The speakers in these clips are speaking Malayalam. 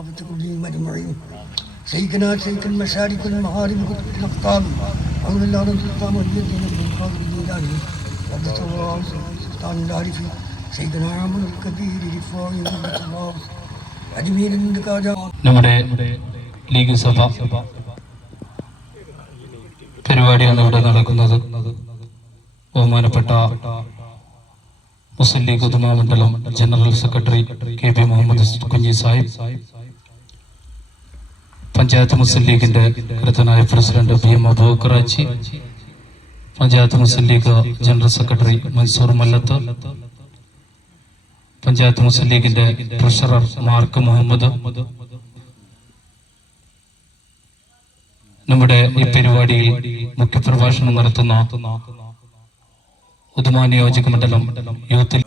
أجمعين. سيدنا سيد المشارق والمغارب قطب الأقطاب أولى الله سلطان واليدين من قادر الجيلاني قدس الله سلطان العارفين سيدنا عمر الكبير رفاعي قدس الله أجميل النكاجا. നമ്മുടെ ലീഗ് സഭ പരിപാടിയാണ് ഇവിടെ നടക്കുന്നത്. ബഹുമാനപ്പെട്ട മുസ്ലിം ലീഗ് ഉദുമ മണ്ഡലം general secretary K P Muhammad Kunhi Sahib, panchayat Muslim ലീഗിന്റെ കരുത്തനായ പ്രസിഡന്റ് പി എം അബൂബക്കറാച്ചി, പഞ്ചായത്ത് മുസ്ലിം ലീഗ് ജനറൽ സെക്രട്ടറി മൻസൂർ മല്ലത്ത്, പഞ്ചായത്ത് മുസ്ലിം ലീഗിന്റെ ട്രഷറർ മാർക്ക് മുഹമ്മദ്, നമ്മുടെ ഈ പരിപാടിയിൽ മുഖ്യപ്രഭാഷണം നടത്തുന്ന ഉദുമ നിയോജക മണ്ഡലം യൂത്തിൽ.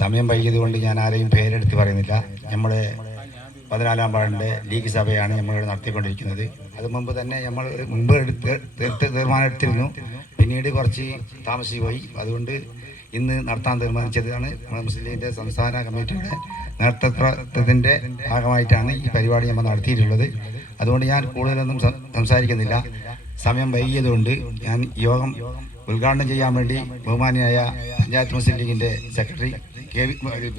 സമയം വൈകിയത് കൊണ്ട് ഞാൻ ആരെയും പേരെടുത്ത് പറയുന്നില്ല. നമ്മുടെ 14-ാം വാർഡിൻ്റെ ലീഗ് സഭയാണ് നമ്മളിവിടെ നടത്തിക്കൊണ്ടിരിക്കുന്നത്. അത് മുമ്പ് തന്നെ നമ്മൾ തീരുമാനമെടുത്തിരുന്നു. പിന്നീട് കുറച്ച് താമസിച്ചു പോയി. അതുകൊണ്ട് ഇന്ന് നടത്താൻ തീരുമാനിച്ചതാണ്. നമ്മുടെ മുസ്ലിം ലീഗിൻ്റെ സംസ്ഥാന കമ്മിറ്റിയുടെ നേതൃത്വത്തിൻ്റെ ഭാഗമായിട്ടാണ് ഈ പരിപാടി നമ്മൾ നടത്തിയിട്ടുള്ളത്. അതുകൊണ്ട് ഞാൻ കൂടുതലൊന്നും സംസാരിക്കുന്നില്ല. സമയം വൈകിയതുകൊണ്ട് ഞാൻ യോഗം ഉദ്ഘാടനം ചെയ്യാൻ വേണ്ടി ബഹുമാനിയായ പഞ്ചായത്ത് മുസ്ലിം ലീഗിൻ്റെ സെക്രട്ടറി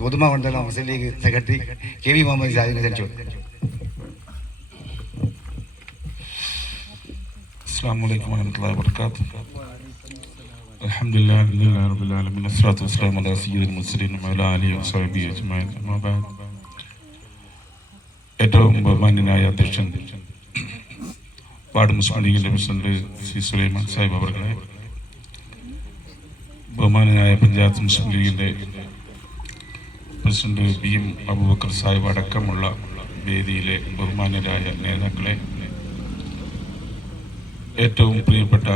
ഉദുമ മണ്ഡലം Muslim League secretary K V Muhammad സാഹിബിനെ ക്ഷണിച്ചു. അസ്സലാമു അലൈക്കും വറഹ്മത്തുള്ളാഹി വബറകാതുഹു. അൽഹംദുലില്ലാഹി റബ്ബിൽ ആലമീൻ വസ്സലാത്തു വസ്സലാമു അലാ സയ്യിദിൽ മുർസലീൻ വഅലാ ആലിഹി വസഹ്ബിഹി അജ്മഈൻ. അമ്മാ ബഅദ്. ഏറ്റവും ബഹുമാന്യനായ അധ്യക്ഷൻ വാർഡ് മുസ്ലിം ലീഗിൻ്റെ പ്രസിഡന്റ് സി സുലൈമാൻ സാഹിബ് അവർകളെ, ബഹുമാനായ പഞ്ചായത്ത് മുസ്ലിം ലീഗിൻ്റെ president P M Abubakar Sahib അടക്കമുള്ള വേദിയിലെ ബഹുമാന്യരായ നേതാക്കളെ, ഏറ്റവും പ്രിയപ്പെട്ട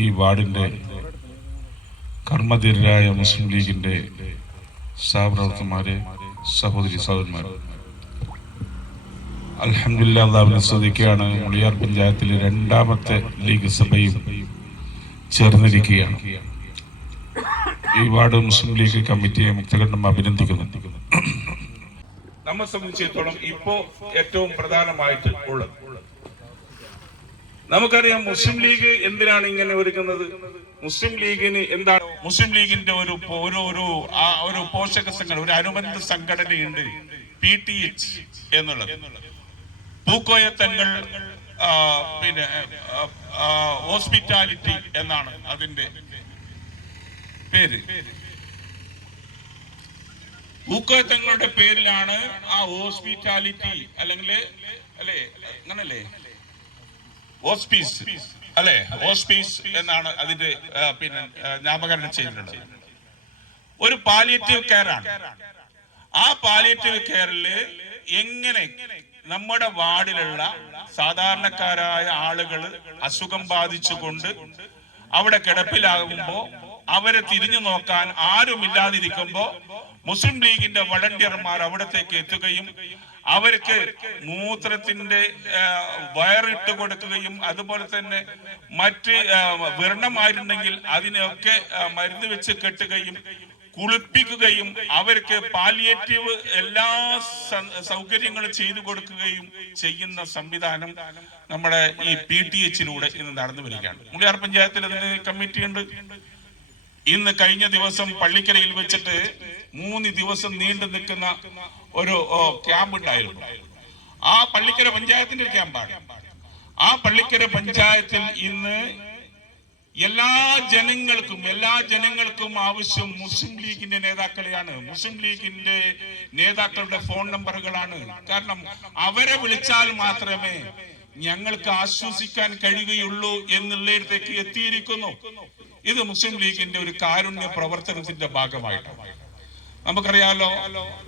ഈ വാർഡിൻ്റെ കർമ്മധീരരായ മുസ്ലിം ലീഗിൻ്റെ സഹപ്രവർത്തകന്മാരെ, സഹോദരി സഹോദരന്മാർ, അൽഹംദുലില്ലാ അല്ലാഹുവിനെ സ്തുതിക്കുകയാണ്. മുളിയാർ പഞ്ചായത്തിലെ 2ാമത്തെ ലീഗ് സഭയും ചേർന്നിരിക്കുകയാണ്. ഈ വാർഡ് മുസ്ലിം ലീഗ് കമ്മിറ്റിയെ മുക്തകണ്ഠം അഭിനന്ദിക്കുന്നു. നമ്മെ സംബന്ധിച്ചിടത്തോളം ഇപ്പോ ഏറ്റവും പ്രധാനമായിട്ട് ഉള്ളത്, നമുക്കറിയാം മുസ്ലിം ലീഗ് എന്തിനാണ് ഇങ്ങനെ ഒരുക്കുന്നത്. മുസ്ലിം ലീഗിന് എന്താണ് മുസ്ലിം ലീഗിന്റെ ഒരു പോഷക സംഘടന, ഒരു അനുബന്ധ സംഘടനയുണ്ട്, PTH എന്നുള്ളത്. പൂക്കോയ തങ്ങൾ ഹോസ്പിറ്റാലിറ്റി എന്നാണ് അതിന്റെ പേര്. പൂക്കോയ തങ്ങളുടെ പേരിലാണ് ആ ഹോസ്പിറ്റാലിറ്റി അല്ലെങ്കിൽ അങ്ങനല്ലേ ഹോസ്പീസ് അല്ലെ, ഹോസ്പീസ് എന്നാണ് അതിന്റെ നാമകരണം ചെയ്തിട്ടുള്ളത്. ഒരു പാലിയേറ്റീവ് കെയർ ആണ്. ആ പാലിയേറ്റീവ് കെയറിൽ എങ്ങനെ നമ്മുടെ വാർഡിലുള്ള സാധാരണക്കാരായ ആളുകൾ അസുഖം ബാധിച്ചുകൊണ്ട് അവിടെ കിടപ്പിലാകുമ്പോ അവരെ തിരിഞ്ഞു നോക്കാൻ ആരുമില്ലാതിരിക്കുമ്പോ മുസ്ലിം ലീഗിന്റെ വളണ്ടിയർമാർ അവിടത്തേക്ക് എത്തുകയും അവർക്ക് മൂത്രത്തിന്റെ വയറിട്ട് കൊടുക്കുകയും അതുപോലെ തന്നെ മറ്റ് വ്രണമായിരുന്നെങ്കിൽ അതിനൊക്കെ മരുന്ന് വെച്ച് കെട്ടുകയും കുളിപ്പിക്കുകയും അവർക്ക് പാലിയേറ്റീവ് എല്ലാ സൗകര്യങ്ങളും ചെയ്തു കൊടുക്കുകയും ചെയ്യുന്ന സംവിധാനം നമ്മുടെ ഈ PTH-ലൂടെ ഇന്ന് നടന്നു വരികയാണ്. മുളിയാർ പഞ്ചായത്തിൽ അതിന് കമ്മിറ്റിയുണ്ട്. ഇന്ന് കഴിഞ്ഞ ദിവസം പള്ളിക്കരയിൽ വെച്ചിട്ട് 3 ദിവസം നീണ്ടു നിൽക്കുന്ന ഒരു ക്യാമ്പ് ഉണ്ടായിരുന്നു. ആ പള്ളിക്കര പഞ്ചായത്തിന്റെ ക്യാമ്പാണ്. ആ പള്ളിക്കര പഞ്ചായത്തിൽ ഇന്ന് എല്ലാ ജനങ്ങൾക്കും ആവശ്യം മുസ്ലിം ലീഗിന്റെ നേതാക്കളെയാണ്, മുസ്ലിം ലീഗിന്റെ നേതാക്കളുടെ ഫോൺ നമ്പറുകളാണ്. കാരണം അവരെ വിളിച്ചാൽ മാത്രമേ ഞങ്ങൾക്ക് ആശ്വസിക്കാൻ കഴിയുകയുള്ളൂ എന്നുള്ളിടത്തേക്ക് എത്തിയിരിക്കുന്നു. ഇത് മുസ്ലിം ലീഗിന്റെ ഒരു കാരുണ്യ പ്രവർത്തനത്തിന്റെ ഭാഗമായിട്ടാണ്. നമുക്കറിയാലോ,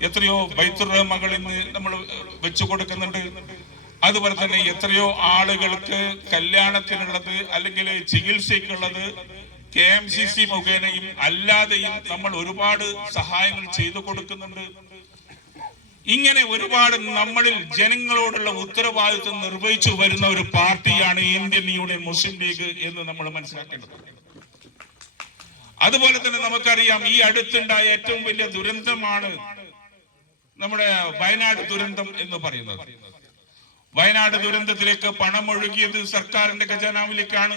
എത്രയോ ബൈത്തുർ റഹ്മകൾ ഇന്ന് നമ്മൾ വെച്ചു കൊടുക്കുന്നുണ്ട്. അതുപോലെ തന്നെ എത്രയോ ആളുകൾക്ക് കല്യാണത്തിനുള്ളത് അല്ലെങ്കിൽ ചികിത്സയ്ക്കുള്ളത് KMCC മുഖേനയും അല്ലാതെയും നമ്മൾ ഒരുപാട് സഹായങ്ങൾ ചെയ്തു കൊടുക്കുന്നുണ്ട്. ഇങ്ങനെ ഒരുപാട് നമ്മളിൽ ജനങ്ങളോടുള്ള ഉത്തരവാദിത്വം നിർവഹിച്ചു വരുന്ന ഒരു പാർട്ടിയാണ് ഇന്ത്യൻ യൂണിയൻ മുസ്ലിം ലീഗ് എന്ന് നമ്മൾ മനസ്സിലാക്കേണ്ടത്. അതുപോലെ തന്നെ നമുക്കറിയാം, ഈ അടുത്തുണ്ടായ ഏറ്റവും വലിയ ദുരന്തമാണ് നമ്മുടെ വയനാട് ദുരന്തം എന്ന് പറയുന്നത്. വയനാട് ദുരന്തത്തിലേക്ക് പണം ഒഴുകിയത് സർക്കാരിന്റെ ഖജനാവിലേക്കാണ്.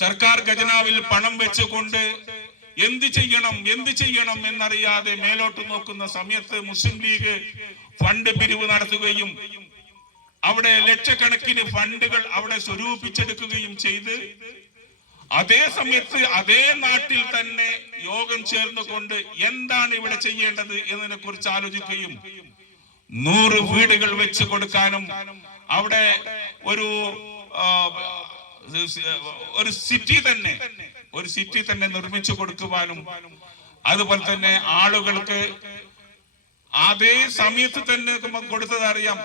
സർക്കാർ ഖജനാവിൽ പണം വെച്ചുകൊണ്ട് എന്ത് ചെയ്യണം എന്നറിയാതെ മേലോട്ട് നോക്കുന്ന സമയത്ത് മുസ്ലിം ലീഗ് ഫണ്ട് പിരിവ് നടത്തുകയും അവിടെ ലക്ഷക്കണക്കിന് ഫണ്ടുകൾ അവിടെ സ്വരൂപിച്ചെടുക്കുകയും ചെയ്ത് അതേ സമയത്ത് അതേ നാട്ടിൽ തന്നെ യോഗം ചേർന്നുകൊണ്ട് എന്താണ് ഇവിടെ ചെയ്യേണ്ടത് എന്നതിനെ കുറിച്ച് ആലോചിക്കുകയും 100 വീടുകൾ വെച്ച് കൊടുക്കാനും അവിടെ ഒരു സിറ്റി തന്നെ നിർമ്മിച്ചു കൊടുക്കുവാനും അതുപോലെ തന്നെ ആളുകൾക്ക് അതേ സമയത്ത് തന്നെ കൊടുത്തത് അറിയാം.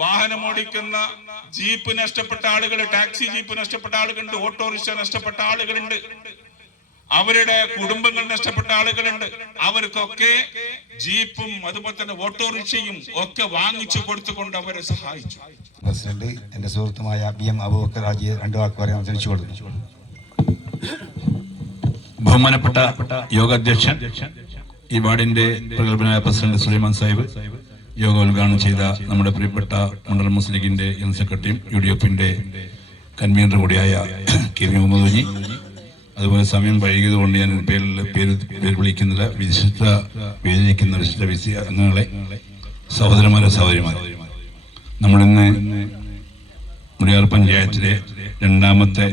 വാഹനം ഓടിക്കുന്ന ജീപ്പ് നഷ്ടപ്പെട്ട ആളുകൾ, ടാക്സി ജീപ്പ് നഷ്ടപ്പെട്ട ആളുകളുണ്ട്, ഓട്ടോറിക്ഷ നഷ്ടപ്പെട്ട ആളുകളുണ്ട്, അവരുടെ കുടുംബങ്ങൾ നഷ്ടപ്പെട്ട ആളുകളുണ്ട്. അവർക്കൊക്കെ ജീപ്പും അതുപോലെ തന്നെ ഓട്ടോറിക്ഷയും ഒക്കെ വാങ്ങിച്ചു കൊടുത്തുകൊണ്ട് അവരെ സഹായിച്ചു. പ്രസിഡന്റ് എന്റെ സുഹൃത്തുമായ BM അബൂബക്കർ ഹാജിയെ 2 വാക്ക് പറയാൻ ക്ഷണിച്ചു കൊടുത്തു. ബഹുമാനപ്പെട്ട യോഗാധ്യക്ഷൻ, ഈ വാർഡിന്റെ പ്രഗത്ഭനായ പ്രസിഡന്റ് സുലൈമാൻ സാഹിബ്, യോഗ ഉദ്ഘാടനം ചെയ്ത നമ്മുടെ പ്രിയപ്പെട്ട മണ്ഡലം മുസ്ലിം ലീഗിന്റെ ജനറൽ സെക്രട്ടറിയും UDF-ന്റെ കൺവീനർ കൂടിയായ KV മുഹമ്മദ് കുഞ്ഞി, അതുപോലെ സമയം വൈകിയതുകൊണ്ട് ഞാൻ പേര് വിളിക്കുന്നില്ല, വിശിഷ്ട അംഗങ്ങളെ, സഹോദരന്മാരെ, സഹോദരിമാരെ, നമ്മളിന്ന് മുടിയാർ പഞ്ചായത്തിലെ 2ാമത്തെ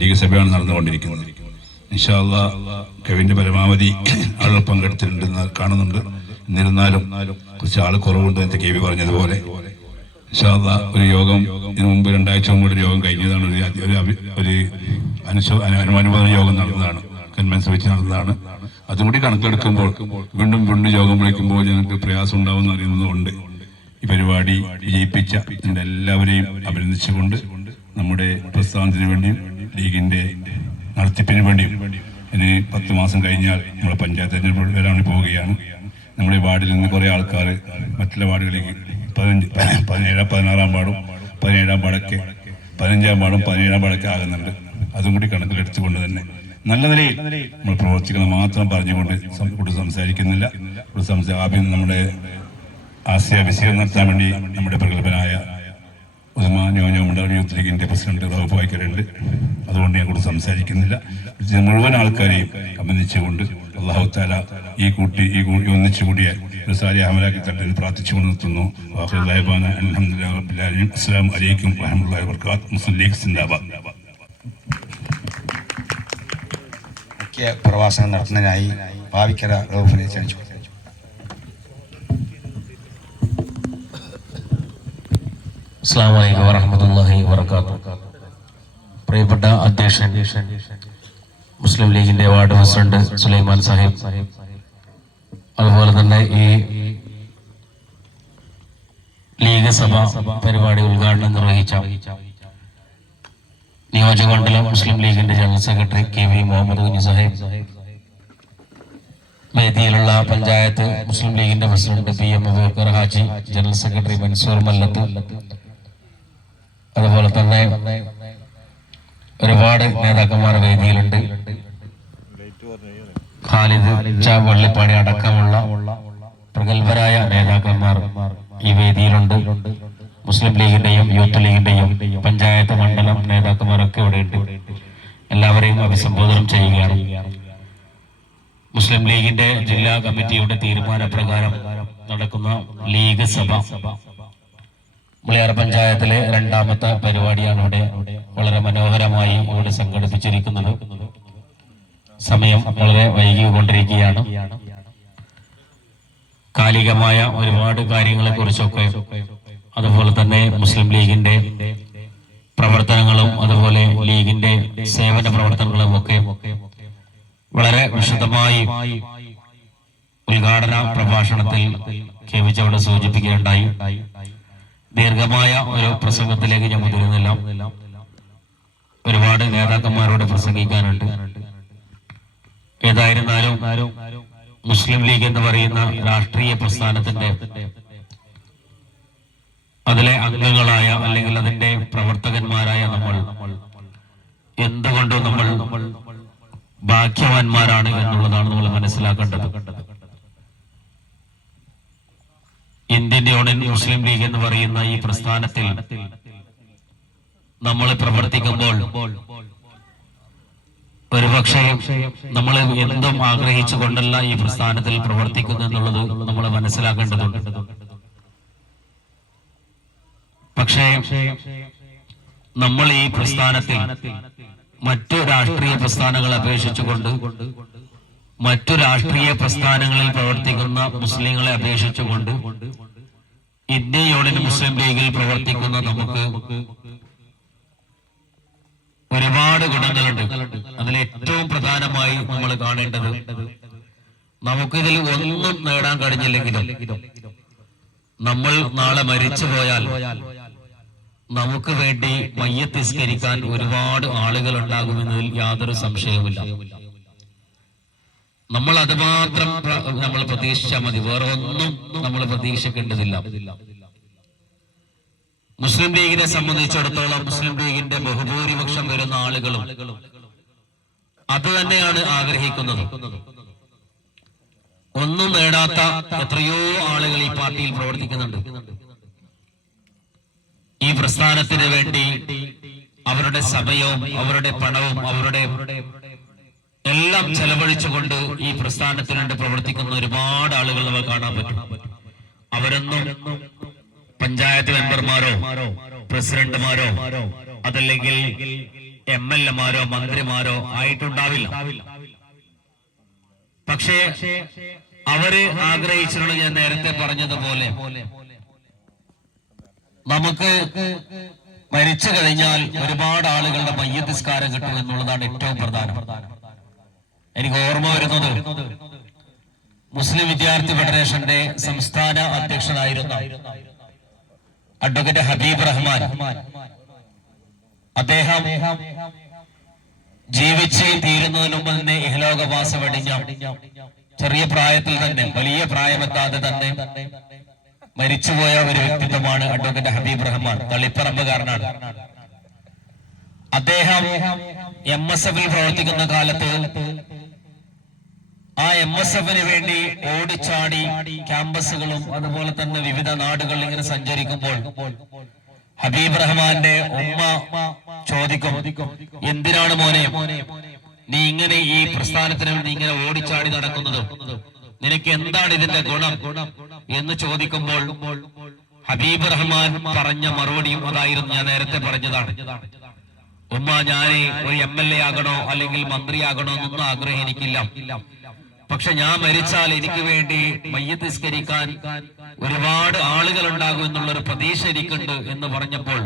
ലീഗ് സഭയാണ് നടന്നുകൊണ്ടിരിക്കുന്നത്. ഇൻഷാ അല്ലാഹ് കവിന്റെ പരമാവധി ആളുകൾ പങ്കെടുത്തിട്ടുണ്ടെന്ന് കാണുന്നുണ്ട്. എന്നിരുന്നാലും കുറച്ച് ആൾ കുറവുണ്ട് എന്ന് KV പറഞ്ഞതുപോലെ ഇൻഷാ അല്ലാഹ് ഒരു യോഗം ഇതിനു മുമ്പ് 2 ആഴ്ച മുമ്പ് ഒരു യോഗം കഴിഞ്ഞതാണ്. ഒരു അനുമോദന യോഗം നടന്നതാണ്, കൺവെൻസ് വെച്ച് നടന്നതാണ്. അതും കൂടി കണക്കെടുക്കുമ്പോൾ വീണ്ടും യോഗം വിളിക്കുമ്പോൾ ഞങ്ങൾക്ക് പ്രയാസം ഉണ്ടാവുമെന്ന് അറിയുന്നതുകൊണ്ട് ഈ പരിപാടി വിജയിപ്പിച്ച എല്ലാവരെയും അഭിനന്ദിച്ചുകൊണ്ട് നമ്മുടെ പ്രസ്ഥാനത്തിന് വേണ്ടിയും ലീഗിന്റെ നടത്തിപ്പിന് വേണ്ടിയും ഇനി 10 മാസം കഴിഞ്ഞാൽ നമ്മുടെ പഞ്ചായത്ത് തെരഞ്ഞെടുപ്പ് വരാൻ പോവുകയാണ്. നമ്മുടെ വാർഡിൽ നിന്ന് കുറേ ആൾക്കാർ മറ്റുള്ള വാർഡുകളിലേക്ക് 16-ാം വാർഡും 17-ാം വാർഡൊക്കെ 15-ാം വാർഡും 17-ാം വാർഡൊക്കെ ആകുന്നുണ്ട്. അതും കൂടി കണക്കിലെടുത്തുകൊണ്ട് തന്നെ നല്ല നിലയിൽ നമ്മൾ പ്രവർത്തിക്കണം മാത്രം പറഞ്ഞുകൊണ്ട് സംസാരിക്കുന്നില്ല. ആദ്യം നമ്മുടെ ആശയ വിശകലനം നടത്താൻ വേണ്ടി നമ്മുടെ പ്രഗത്ഭനായ യൂത്ത് ലീഗിന്റെ പ്രസിഡന്റ് റൌഫ് വായ്ക്കലുണ്ട്. അതുകൊണ്ട് ഞാൻ കൂടെ സംസാരിക്കുന്നില്ല. മുഴുവൻ ആൾക്കാരെയും അഭിനന്ദിച്ചുകൊണ്ട് അല്ലാഹു തആല ഈ ഒന്നിച്ചുകൂടിയ അമലാക്കി തട്ടിൽ പ്രാർത്ഥിച്ചുകൊണ്ട് നിർത്തുന്നു. അസ്സലാമു അലൈക്കും വറഹ്മത്തുള്ളാഹി വബറകാതുഹു. മുസ്ലിം ലീഗ് സിന്ദാബാദ്. മുഖ്യ പ്രഭാഷണം നടത്തുന്നതിനായി ഭാവിക്കര റൌഫിനെ ക്ഷണിച്ചു. അസ്സലാമു അലൈക്കും വറഹ്മത്തുള്ളാഹി വബറകാതുഹു. പ്രിയപ്പെട്ട അധ്യക്ഷൻ, മുസ്ലിം ലീഗിന്റെ വാർഡ് പ്രസിഡന്റ് സുലൈമാൻ സാഹിബ്, അതുപോലെ തന്നെ ഈ ലീഗ് സഭ പരിപാടി ഉദ്ഘാടനം നിർവഹിച്ച നിയോജകമണ്ഡലം മുസ്ലിം ലീഗിന്റെ general secretary KV Muhammad Kunhi Sahib, വേദിയിലുള്ള panchayat Muslim ലീഗിന്റെ president BM Abubakar Haji, general secretary Mansoor Mallath, അതുപോലെ തന്നെ ഒരുപാട് നേതാക്കന്മാർ വേദിയിലുണ്ട്. ഖാലിദ് വള്ളിപ്പാടി അടക്കമുള്ള പ്രഗത്ഭരായ നേതാക്കന്മാർ ഈ വേദിയിലുണ്ട്. മുസ്ലിം ലീഗിന്റെയും യൂത്ത് ലീഗിന്റെയും പഞ്ചായത്ത് മണ്ഡലം നേതാക്കന്മാരൊക്കെ ഇവിടെയുണ്ട്. എല്ലാവരെയും അഭിസംബോധന ചെയ്യുകയാണ്. മുസ്ലിം ലീഗിന്റെ ജില്ലാ കമ്മിറ്റിയുടെ തീരുമാനപ്രകാരം നടക്കുന്ന ലീഗ് സഭ മുളിയാർ പഞ്ചായത്തിലെ 2ാമത്തെ പരിപാടിയാണ് ഇവിടെ വളരെ മനോഹരമായി ഇവിടെ സംഘടിപ്പിച്ചിരിക്കുന്നത്. സമയം വളരെ വൈകിക്കൊണ്ടിരിക്കുകയാണ്. കാലികമായ ഒരുപാട് കാര്യങ്ങളെ കുറിച്ചൊക്കെ, അതുപോലെ തന്നെ മുസ്ലിം ലീഗിന്റെ പ്രവർത്തനങ്ങളും അതുപോലെ ലീഗിന്റെ സേവന പ്രവർത്തനങ്ങളും ഒക്കെ വളരെ വിശദമായി ഉദ്ഘാടന പ്രഭാഷണത്തിൽ KV അവിടെ സൂചിപ്പിക്കുകയുണ്ടായി. ദീർഘമായ ഒരു പ്രസംഗത്തിലേക്ക് ഞാൻ മുതിരുന്നില്ല. ഒരുപാട് നേതാക്കന്മാരോട് പ്രസംഗിക്കാനുണ്ട്. ഏതായിരുന്നാലും മുസ്ലിം ലീഗ് എന്ന് പറയുന്ന രാഷ്ട്രീയ പ്രസ്ഥാനത്തിന്റെ അതിലെ അംഗങ്ങളായ അല്ലെങ്കിൽ അതിന്റെ പ്രവർത്തകന്മാരായ നമ്മൾ എന്തുകൊണ്ടും നമ്മൾ ഭാഗ്യവാന്മാരാണ് എന്നുള്ളതാണ് നമ്മൾ മനസ്സിലാക്കേണ്ടത്. യൂണിയൻ മുസ്ലിം ലീഗ് എന്ന് പറയുന്ന ഈ പ്രസ്ഥാനത്തിൽ നമ്മൾ പ്രവർത്തിക്കുമ്പോൾ ഒരുപക്ഷെ നമ്മൾ എന്തും ആഗ്രഹിച്ചുകൊണ്ടല്ല ഈ പ്രസ്ഥാനത്തിൽ പ്രവർത്തിക്കുന്നു എന്നുള്ളത് നമ്മൾ മനസ്സിലാക്കേണ്ടതുണ്ട്. പക്ഷേ നമ്മൾ ഈ പ്രസ്ഥാനത്തിൽ മറ്റു രാഷ്ട്രീയ പ്രസ്ഥാനങ്ങളെ അപേക്ഷിച്ചുകൊണ്ട് മറ്റു രാഷ്ട്രീയ പ്രസ്ഥാനങ്ങളിൽ പ്രവർത്തിക്കുന്ന മുസ്ലിങ്ങളെ അപേക്ഷിച്ചുകൊണ്ട് ഇന്ത്യൻ യൂണിയൻ മുസ്ലിം ലീഗിൽ പ്രവർത്തിക്കുന്ന നമുക്ക് ഒരുപാട് ഗുണങ്ങളുണ്ട്. അതിൽ ഏറ്റവും പ്രധാനമായി നമ്മൾ കാണേണ്ടത്, നമുക്കിതിൽ ഒന്നും നേടാൻ കഴിഞ്ഞില്ലെങ്കിലും നമ്മൾ നാളെ മരിച്ചു പോയാൽ നമുക്ക് വേണ്ടി മയ്യത്തിസ്കരിക്കാൻ ഒരുപാട് ആളുകൾ ഉണ്ടാകുമെന്നതിൽ യാതൊരു സംശയവുമില്ല. നമ്മൾ അതുമാത്രം നമ്മൾ പ്രതീക്ഷിച്ചാൽ മതി, വേറെ ഒന്നും നമ്മൾ പ്രതീക്ഷിക്കേണ്ടതില്ല. മുസ്ലിം ലീഗിനെ സംബന്ധിച്ചിടത്തോളം മുസ്ലിം ലീഗിന്റെ ബഹുഭൂരിപക്ഷം വരുന്ന ആളുകളും അത് തന്നെയാണ് ആഗ്രഹിക്കുന്നത്. ഒന്നും നേടാത്ത എത്രയോ ആളുകൾ ഈ പാർട്ടിയിൽ പ്രവർത്തിക്കുന്നുണ്ട്. ഈ പ്രസ്ഥാനത്തിന് വേണ്ടി അവരുടെ സമയവും അവരുടെ പണവും അവരുടെ എല്ലാം ചെലവഴിച്ചുകൊണ്ട് ഈ പ്രസ്ഥാനത്തിന് വേണ്ടി പ്രവർത്തിക്കുന്ന ഒരുപാട് ആളുകൾ നമ്മൾ കാണാൻ പറ്റും. അവരൊന്നും പഞ്ചായത്ത് മെമ്പർമാരോ പ്രസിഡന്റുമാരോ അതല്ലെങ്കിൽ MLA-മാരോ മന്ത്രിമാരോ ആയിട്ടുണ്ടാവില്ല. പക്ഷേ അവര് ആഗ്രഹിച്ചിട്ടുള്ള, ഞാൻ നേരത്തെ പറഞ്ഞതുപോലെ, നമുക്ക് മരിച്ചു കഴിഞ്ഞാൽ ഒരുപാട് ആളുകളുടെ മയ്യത്തിസ്കാരം കിട്ടും എന്നുള്ളതാണ് ഏറ്റവും പ്രധാനം. എനിക്ക് ഓർമ്മ വരുന്നത് മുസ്ലിം വിദ്യാർത്ഥി ഫെഡറേഷന്റെ സംസ്ഥാന അധ്യക്ഷനായിരുന്ന അഡ്വക്കേറ്റ് ഹബീബ് റഹ്മാൻ. അദ്ദേഹം ജീവിച്ച് തീരുന്നതിന് മുമ്പ് തന്നെ ഇഹലോകവാസം വെടിഞ്ഞ ചെറിയ പ്രായത്തിൽ തന്നെ, വലിയ പ്രായമെത്താതെ തന്നെ മരിച്ചുപോയ ഒരു വ്യക്തിത്വമാണ് അഡ്വക്കേറ്റ് ഹബീബ് റഹ്മാൻ. തളിപ്പറമ്പുകാരനാണ്. അദ്ദേഹം MSF-ൽ പ്രവർത്തിക്കുന്ന കാലത്ത് ആ MSF-ന് വേണ്ടി ഓടിച്ചാടി ക്യാമ്പസുകളും അതുപോലെ തന്നെ വിവിധ നാടുകളിൽ ഇങ്ങനെ സഞ്ചരിക്കുമ്പോൾ ഹബീബ് റഹ്മാന്റെ ഉമ്മ ചോദിക്കും, എന്തിനാണ് മോനെ നീ ഇങ്ങനെ ഈ പ്രസ്ഥാനത്തിന് വേണ്ടി ഇങ്ങനെ ഓടിച്ചാടി നടക്കുന്നത്? നിനക്ക് എന്താണ് ഇതിന്റെ ഗുണം എന്ന് ചോദിക്കുമ്പോൾ ഹബീബ് റഹ്മാൻ പറഞ്ഞ മറുപടിയും അതായിരുന്നു, ഞാൻ നേരത്തെ പറഞ്ഞതാണ്. ഉമ്മ, ഞാന് ഒരു MLA ആകണോ അല്ലെങ്കിൽ മന്ത്രിയാകണോ എന്നൊന്നും ആഗ്രഹം എനിക്കില്ല. പക്ഷെ ഞാൻ മരിച്ചാൽ എനിക്ക് വേണ്ടി മയ്യത്തിസ്കരിക്കാൻ ഒരുപാട് ആളുകൾ ഉണ്ടാകും എന്നുള്ളൊരു പ്രതീക്ഷ എനിക്കുണ്ട് എന്ന് പറഞ്ഞപ്പോൾ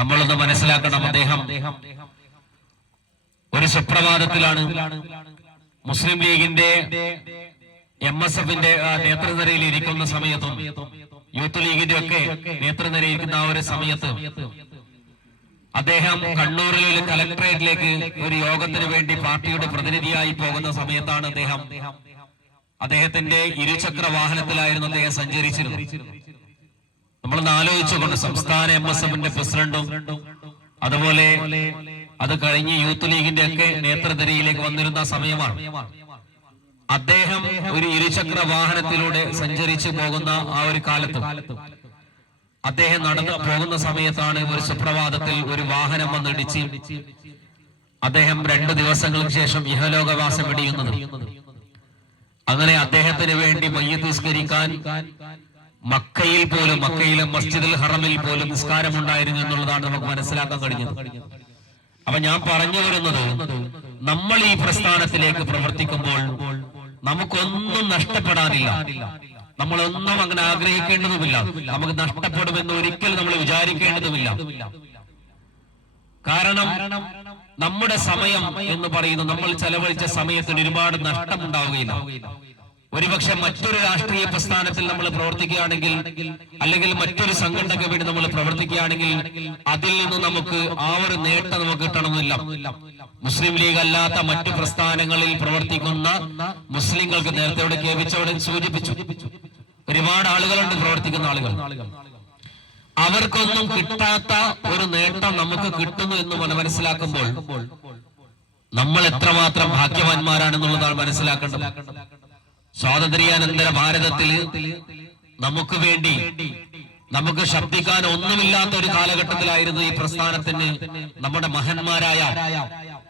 നമ്മളൊന്ന് മനസ്സിലാക്കണം, അദ്ദേഹം ഒരു സുപ്രഭാതത്തിലാണ് മുസ്ലിം ലീഗിന്റെ MSF-ന്റെ നേതൃനിരയിൽ ഇരിക്കുന്ന സമയത്തും യൂത്ത് ലീഗിന്റെ ഒക്കെ നേതൃനിരയിൽ ഇരിക്കുന്ന ആ ഒരു സമയത്ത് അദ്ദേഹം കണ്ണൂരിലെ കലക്ടറേറ്റിലേക്ക് ഒരു യോഗത്തിന് വേണ്ടി പാർട്ടിയുടെ പ്രതിനിധിയായി പോകുന്ന സമയത്താണ് അദ്ദേഹത്തിന്റെ ഇരുചക്ര വാഹനത്തിലായിരുന്നു അദ്ദേഹം സഞ്ചരിച്ചിരുന്നത്. നമ്മളൊന്ന് ആലോചിച്ചുകൊണ്ട്, സംസ്ഥാന MSF-ന്റെ പ്രസിഡന്റും അതുപോലെ അത് കഴിഞ്ഞ് യൂത്ത് ലീഗിന്റെ ഒക്കെ നേതൃനിരയിലേക്ക് വന്നിരുന്ന സമയമാണ്. അദ്ദേഹം ഒരു ഇരുചക്ര വാഹനത്തിലൂടെ സഞ്ചരിച്ചു പോകുന്ന ആ ഒരു കാലത്ത് അദ്ദേഹം നടന്നു പോകുന്ന സമയത്താണ് ഒരു സുപ്രഭാതത്തിൽ ഒരു വാഹനം വന്നിടിച്ച് അദ്ദേഹം 2 ദിവസങ്ങൾക്ക് ശേഷം ഇഹലോകവാസം വെടിയുന്നത്. അങ്ങനെ അദ്ദേഹത്തിന് വേണ്ടി മയ്യത്തിസ്കരിക്കാൻ മക്കയിലെ മസ്ജിദുൽ ഹറമിൽ പോലും നിസ്കാരമുണ്ടായിരുന്നു എന്നുള്ളതാണ് നമുക്ക് മനസ്സിലാക്കാൻ കഴിഞ്ഞത്. അപ്പൊ ഞാൻ പറഞ്ഞു വരുന്നത്, നമ്മൾ ഈ പ്രസ്ഥാനത്തിലേക്ക് പ്രവർത്തിക്കുമ്പോൾ നമുക്കൊന്നും നഷ്ടപ്പെടാനില്ല. നമ്മളൊന്നും അങ്ങനെ ആഗ്രഹിക്കേണ്ടതുമില്ല. നമുക്ക് നഷ്ടപ്പെടുമെന്ന് ഒരിക്കലും നമ്മൾ വിചാരിക്കേണ്ടതുമില്ല. കാരണം നമ്മുടെ സമയം എന്ന് പറയുന്നത്, നമ്മൾ ചെലവഴിച്ച സമയത്തിന് ഒരുപാട് നഷ്ടമുണ്ടാവുകയില്ല. ഒരുപക്ഷെ മറ്റൊരു രാഷ്ട്രീയ പ്രസ്ഥാനത്തിൽ നമ്മൾ പ്രവർത്തിക്കുകയാണെങ്കിൽ അല്ലെങ്കിൽ മറ്റൊരു സംഘടനയ്ക്ക് വേണ്ടി നമ്മൾ പ്രവർത്തിക്കുകയാണെങ്കിൽ അതിൽ നിന്ന് നമുക്ക് ആ ഒരു നേട്ടം നമുക്ക് കിട്ടണമെന്നില്ല. മുസ്ലിം ലീഗ് അല്ലാത്ത മറ്റു പ്രസ്ഥാനങ്ങളിൽ പ്രവർത്തിക്കുന്ന മുസ്ലിങ്ങൾക്ക് നേരത്തെ ഇവിടെ കേൾപ്പിച്ചവിടെ സൂചിപ്പിച്ചു, ഒരുപാട് ആളുകളുണ്ട് പ്രവർത്തിക്കുന്ന ആളുകൾ. അവർക്കൊന്നും കിട്ടാത്ത ഒരു നേട്ടം നമുക്ക് കിട്ടുന്നു എന്ന് മനസ്സിലാക്കുമ്പോൾ നമ്മൾ എത്രമാത്രം ഭാഗ്യവാന്മാരാണെന്നുള്ളതാണ് മനസ്സിലാക്കേണ്ടത്. സ്വാതന്ത്ര്യാനന്തര ഭാരതത്തിൽ നമുക്ക് വേണ്ടി നമുക്ക് ശബ്ദിക്കാൻ ഒന്നുമില്ലാത്ത ഒരു കാലഘട്ടത്തിലായിരുന്നു ഈ പ്രസ്ഥാനത്തിന് നമ്മുടെ മഹന്മാരായ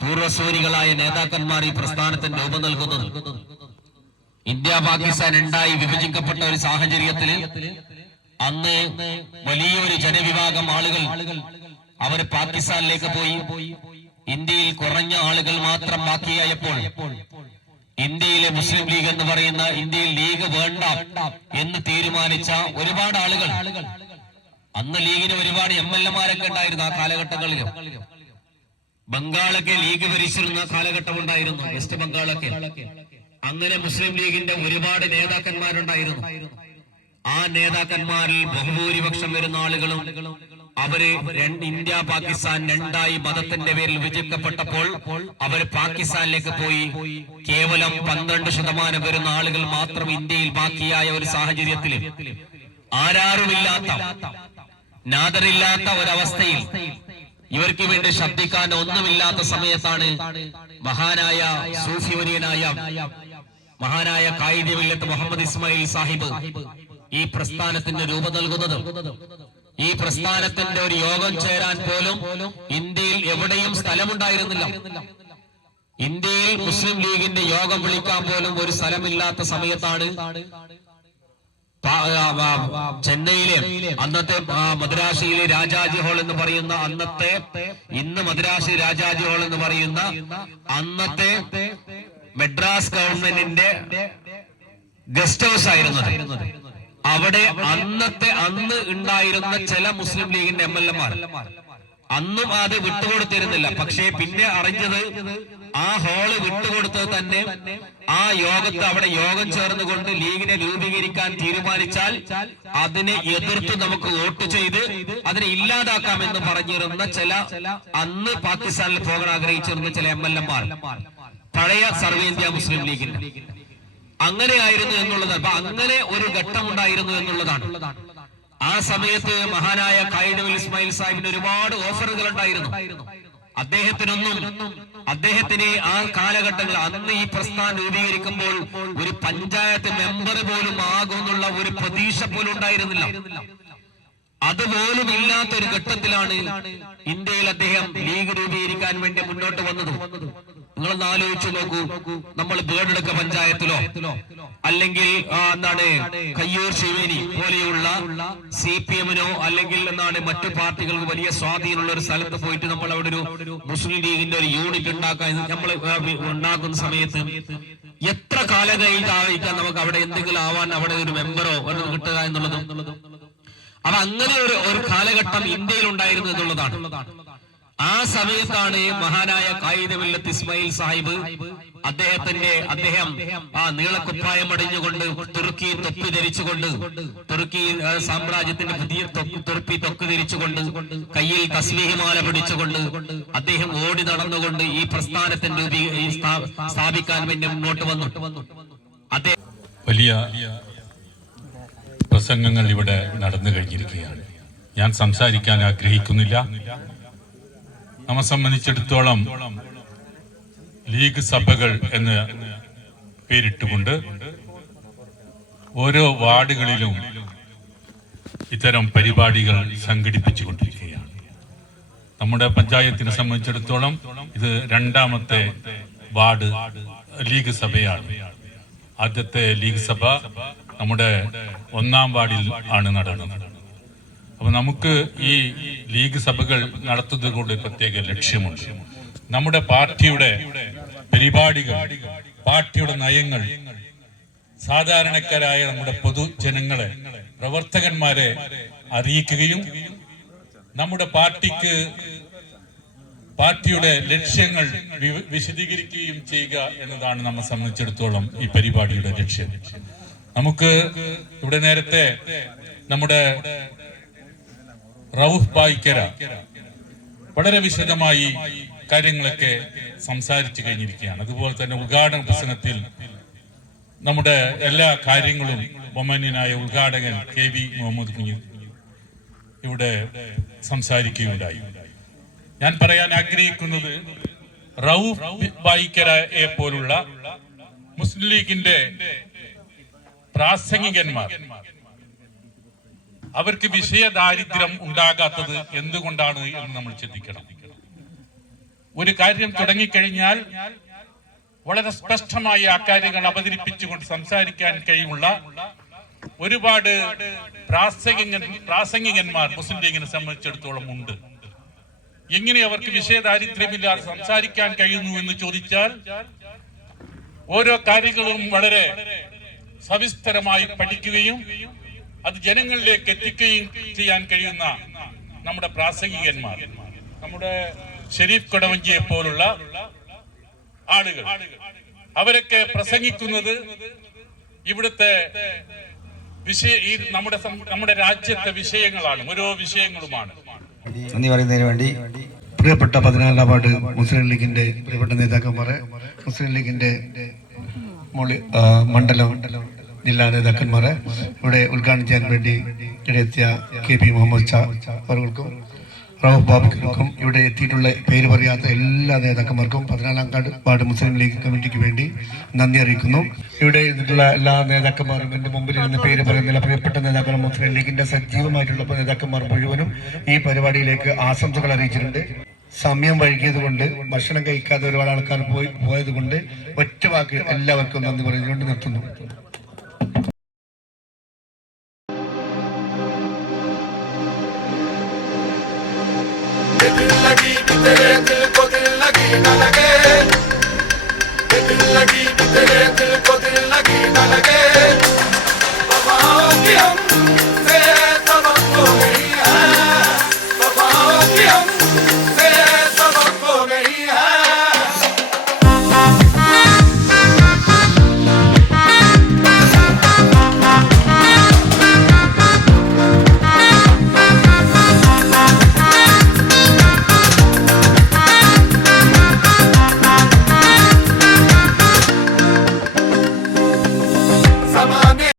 പൂർവ്വസൂരികളായ നേതാക്കന്മാർ ഈ പ്രസ്ഥാനത്തിന് രൂപം നൽകുന്നത്. ഇന്ത്യ പാകിസ്ഥാൻ രണ്ടായി വിഭജിക്കപ്പെട്ട ഒരു സാഹചര്യത്തിൽ അന്ന് വലിയൊരു ജനവിഭാഗം ആളുകൾ അവർ പാകിസ്ഥാനിലേക്ക് പോയി. ഇന്ത്യയിൽ കുറഞ്ഞ ആളുകൾ മാത്രം ബാക്കിയായപ്പോൾ ഇന്ത്യയിലെ മുസ്ലിം ലീഗ് എന്ന് പറയുന്ന ഇന്ത്യയിൽ ലീഗ് വേണ്ട എന്ന് തീരുമാനിച്ച ഒരുപാട് ആളുകൾ, അന്ന് ലീഗിന് ഒരുപാട് MLA-മാരൊക്കെ ഉണ്ടായിരുന്നു ആ കാലഘട്ടങ്ങളിൽ. ബംഗാളൊക്കെ ലീഗ് ഭരിച്ചിരുന്ന കാലഘട്ടം ഉണ്ടായിരുന്നു, വെസ്റ്റ് ബംഗാളൊക്കെ. അങ്ങനെ മുസ്ലിം ലീഗിന്റെ ഒരുപാട് നേതാക്കന്മാരുണ്ടായിരുന്നു. ആ നേതാക്കന്മാരിൽ ബഹുഭൂരിപക്ഷം വരുന്ന ആളുകളും അവര് ഇന്ത്യ പാകിസ്ഥാൻ രണ്ടായി മതത്തിന്റെ പേരിൽ വിഭജിക്കപ്പെട്ടപ്പോൾ അവര് പാകിസ്ഥാനിലേക്ക് പോയി. കേവലം 12% വരുന്ന ആളുകൾ മാത്രം ഇന്ത്യയിൽ ബാക്കിയായ ഒരു സാഹചര്യത്തിൽ ആരാറുമില്ലാത്ത നാദറില്ലാത്ത ഒരവസ്ഥയിൽ ഇവർക്ക് വേണ്ടി ശബ്ദിക്കാൻ ഒന്നുമില്ലാത്ത സമയത്താണ് മഹാനായ സൂഫി മഹാനായ ഖായിദ് മില്ലത്ത് മുഹമ്മദ് ഇസ്മായിൽ സാഹിബ് ഈ പ്രസ്ഥാനത്തിന് രൂപം നൽകുന്നത്. ഈ പ്രസ്ഥാനത്തിന്റെ ഒരു യോഗം ചേരാൻ പോലും ഇന്ത്യയിൽ എവിടെയും സ്ഥലമുണ്ടായിരുന്നില്ല. ഇന്ത്യയിൽ മുസ്ലിം ലീഗിന്റെ യോഗം വിളിക്കാൻ പോലും ഒരു സ്ഥലമില്ലാത്ത സമയത്താണ് ചെന്നൈയിലെ അന്നത്തെ മദ്രാസിയിലെ രാജാജി ഹാൾ എന്ന് പറയുന്ന ഇന്ന് മദ്രാസി രാജാജി ഹാൾ എന്ന് പറയുന്ന അന്നത്തെ മദ്രാസ് ഗവൺമെന്റിന്റെ ഗസ്റ്റ് ഹൗസ് ആയിരുന്നത്. അവിടെ അന്ന് ഉണ്ടായിരുന്ന ചില മുസ്ലിം ലീഗിന്റെ MLA-മാർ അന്നും അത് വിട്ടുകൊടുത്തിരുന്നില്ല. പക്ഷേ പിന്നെ അറിഞ്ഞത് ആ ഹാള് വിട്ടുകൊടുത്തത് തന്നെ ആ യോഗത്തെ അവിടെ യോഗം ചേർന്നുകൊണ്ട് ലീഗിനെ രൂപീകരിക്കാൻ തീരുമാനിച്ചാൽ അതിനെ എതിർത്ത് നമുക്ക് വോട്ട് ചെയ്ത് അതിനെ ഇല്ലാതാക്കാമെന്ന് പറഞ്ഞിരുന്ന ചില അന്ന് പാകിസ്ഥാനിൽ പോകാൻ ആഗ്രഹിച്ചിരുന്ന ചില MLA-മാർ പഴയ സർവേന്ത്യ മുസ്ലിം ലീഗിന്റെ അങ്ങനെയായിരുന്നു എന്നുള്ളത്. അപ്പൊ അങ്ങനെ ഒരു ഘട്ടം ഉണ്ടായിരുന്നു എന്നുള്ളതാണ്. ആ സമയത്ത് മഹാനായ ഖായിദ് ഇസ്മായിൽ സാഹിബിന് ഒരുപാട് ഓഫറുകൾ ഉണ്ടായിരുന്നു. അദ്ദേഹത്തിന് ആ കാലഘട്ടങ്ങൾ അന്ന് ഈ പ്രസ്ഥാനം രൂപീകരിക്കുമ്പോൾ ഒരു പഞ്ചായത്ത് മെമ്പർ പോലും ആകുമെന്നുള്ള ഒരു പ്രതീക്ഷ പോലും ഉണ്ടായിരുന്നില്ല. അതുപോലും ഇല്ലാത്ത ഒരു ഘട്ടത്തിലാണ് ഇന്ത്യയിൽ അദ്ദേഹം ലീഗ് രൂപീകരിക്കാൻ വേണ്ടി മുന്നോട്ട് വന്നത്. നിങ്ങളൊന്ന് ആലോചിച്ചു നോക്കൂ. നമ്മൾ ബേഡെടുക്ക പഞ്ചായത്തിലോ അല്ലെങ്കിൽ കയ്യൂർ ശിവേനി പോലെയുള്ള CPM-നോ അല്ലെങ്കിൽ മറ്റു പാർട്ടികൾക്ക് വലിയ സ്വാധീനമുള്ള ഒരു സ്ഥലത്ത് പോയിട്ട് നമ്മൾ അവിടെ ഒരു മുസ്ലിം ലീഗിന്റെ ഒരു യൂണിറ്റ് ഉണ്ടാക്കുന്ന സമയത്ത് എത്ര കാലം കഴിഞ്ഞാൽ നമുക്ക് അവിടെ എന്തെങ്കിലും ആവാൻ അവിടെ ഒരു മെമ്പറോ കിട്ടുക എന്നുള്ളതും. അപ്പൊ അങ്ങനെ ഒരു കാലഘട്ടം ഇന്ത്യയിൽ ഉണ്ടായിരുന്നു എന്നുള്ളതാണ്. ആ സമയത്താണ് മഹാനായ ഖായിദ് മില്ലത്ത് ഇസ്മായിൽ സാഹിബ് അദ്ദേഹം ആ നീളക്കുപ്പായം അടിഞ്ഞുകൊണ്ട് തുർക്കി തൊപ്പി ധരിച്ചുകൊണ്ട് തുർക്കി സാമ്രാജ്യത്തിന്റെ പുതിയ തൊപ്പി ധരിച്ചുകൊണ്ട് കയ്യിൽ തസ്ബീഹ്മാല പിടിച്ചുകൊണ്ട് അദ്ദേഹം ഓടി നടന്നുകൊണ്ട് ഈ പ്രസ്ഥാനത്തിന്റെ സ്ഥാപിക്കാൻ വേണ്ടി മുന്നോട്ട് വന്നു. അദ്ദേഹം വലിയ പ്രസംഗങ്ങൾ ഇവിടെ നടന്നു കഴിഞ്ഞിരിക്കുകയാണ്. ഞാൻ സംസാരിക്കാൻ ആഗ്രഹിക്കുന്നില്ല. നമ്മെ സംബന്ധിച്ചിടത്തോളം ലീഗ് സഭകൾ എന്ന് പേരിട്ടുകൊണ്ട് ഓരോ വാർഡുകളിലും ഇത്തരം പരിപാടികൾ സംഘടിപ്പിച്ചുകൊണ്ടിരിക്കുകയാണ്. നമ്മുടെ പഞ്ചായത്തിനെ സംബന്ധിച്ചിടത്തോളം ഇത് 2ാമത്തെ വാർഡ് ലീഗ് സഭയാണ്. ആദ്യത്തെ ലീഗ് സഭ നമ്മുടെ 1ാം വാർഡിൽ ആണ് നടന്നത്. അപ്പൊ നമുക്ക് ഈ ലീഗ് സഭകൾ നടത്തുന്നത് കൊണ്ട് പ്രത്യേക ലക്ഷ്യമുണ്ട്. നമ്മുടെ പാർട്ടിയുടെ പരിപാടികൾ, പാർട്ടിയുടെ നയങ്ങൾ സാധാരണക്കാരായ നമ്മുടെ പൊതുജനങ്ങളെ, പ്രവർത്തകന്മാരെ അറിയിക്കുകയും നമ്മുടെ പാർട്ടിയുടെ ലക്ഷ്യങ്ങൾ വിശദീകരിക്കുകയും ചെയ്യുക എന്നതാണ് നമ്മെ സംബന്ധിച്ചിടത്തോളം ഈ പരിപാടിയുടെ ലക്ഷ്യം. നമുക്ക് ഇവിടെ നേരത്തെ നമ്മുടെ റൌഫ് ബായിക്കര വളരെ വിശദമായി കാര്യങ്ങളൊക്കെ സംസാരിച്ചു കഴിഞ്ഞിരിക്കുകയാണ്. അതുപോലെ തന്നെ ഉദ്ഘാടന പ്രസംഗത്തിൽ നമ്മുടെ എല്ലാ കാര്യങ്ങളും ബഹുമാന്യനായ ഉദ്ഘാടകൻ KB മുഹമ്മദ് കുഞ്ഞി ഇവിടെ സംസാരിക്കുകയുണ്ടായി. ഞാൻ പറയാൻ ആഗ്രഹിക്കുന്നത് റൌഫ് ബായിക്കരയെ പോലുള്ള മുസ്ലിം ലീഗിന്റെ പ്രാസംഗികന്മാർ അവർക്ക് വിഷയദാരിദ്ര്യം ഉണ്ടാകാത്തത് എന്തുകൊണ്ടാണ് എന്ന് നമ്മൾ ചിന്തിക്കണം. ഒരു കാര്യം തുടങ്ങിക്കഴിഞ്ഞാൽ വളരെ സ്പഷ്ടമായി ആ കാര്യങ്ങൾ അവതരിപ്പിച്ചുകൊണ്ട് സംസാരിക്കാൻ കഴിവുള്ള ഒരുപാട് പ്രാസംഗികന്മാർ മുസ്ലിം ലീഗിനെ സംബന്ധിച്ചിടത്തോളം ഉണ്ട്. എങ്ങനെ അവർക്ക് വിഷയദാരിദ്ര്യമില്ലാതെ സംസാരിക്കാൻ കഴിയുന്നു എന്ന് ചോദിച്ചാൽ ഓരോ കാര്യങ്ങളും വളരെ സവിസ്തരമായി പഠിക്കുകയും അത് ജനങ്ങളിലേക്ക് എത്തിക്കുകയും ചെയ്യാൻ കഴിയുന്ന നമ്മുടെ പ്രാസംഗികന്മാർ, നമ്മുടെ ഷെരീഫ് കൊടവഞ്ചിയെ പോലുള്ള ആളുകൾ, അവരൊക്കെ പ്രസംഗിക്കുന്നത് ഇവിടുത്തെ നമ്മുടെ രാജ്യത്തെ വിഷയങ്ങളാണ്, ഓരോ വിഷയങ്ങളുമാണ്. നന്ദി പറയുന്നതിന് വേണ്ടി പ്രിയപ്പെട്ട 14 വാർഡ് മുസ്ലിം ലീഗിന്റെ പ്രിയപ്പെട്ട നേതാക്കന്മാരെ, മുസ്ലിം ലീഗിന്റെ മണ്ഡലം ജില്ലാ നേതാക്കന്മാരെ, ഇവിടെ ഉദ്ഘാടനം ചെയ്യാൻ വേണ്ടി ഇവിടെ എത്തിയ KP മുഹമ്മദ് ഷാ അവർക്കും റൌഫ് ബാബുക്കും ഇവിടെ എത്തിയിട്ടുള്ള പേര് പറയാത്ത എല്ലാ നേതാക്കന്മാർക്കും 14 വാർഡ് മുസ്ലിം ലീഗ് കമ്മിറ്റിക്ക് വേണ്ടി നന്ദി അറിയിക്കുന്നു. ഇവിടെ ഇരുന്നിട്ടുള്ള എല്ലാ നേതാക്കന്മാരും എന്റെ മുമ്പിൽ ഇരുന്ന് പേര് പറയുന്നില്ല. പ്രിയപ്പെട്ട നേതാക്കൾ, മുസ്ലിം ലീഗിന്റെ സജീവമായിട്ടുള്ള നേതാക്കന്മാർ മുഴുവനും ഈ പരിപാടിയിലേക്ക് ആശംസകൾ അറിയിച്ചിട്ടുണ്ട്. സമയം വൈകിയത് കൊണ്ട്, ഭക്ഷണം കഴിക്കാതെ ഒരുപാട് ആൾക്കാർ പോയത് കൊണ്ട് ഒറ്റ വാക്ക് എല്ലാവർക്കും നന്ദി പറഞ്ഞുകൊണ്ട് നിർത്തുന്നു. दिल लगी कि तेरे दिल को दिल लगी न लगे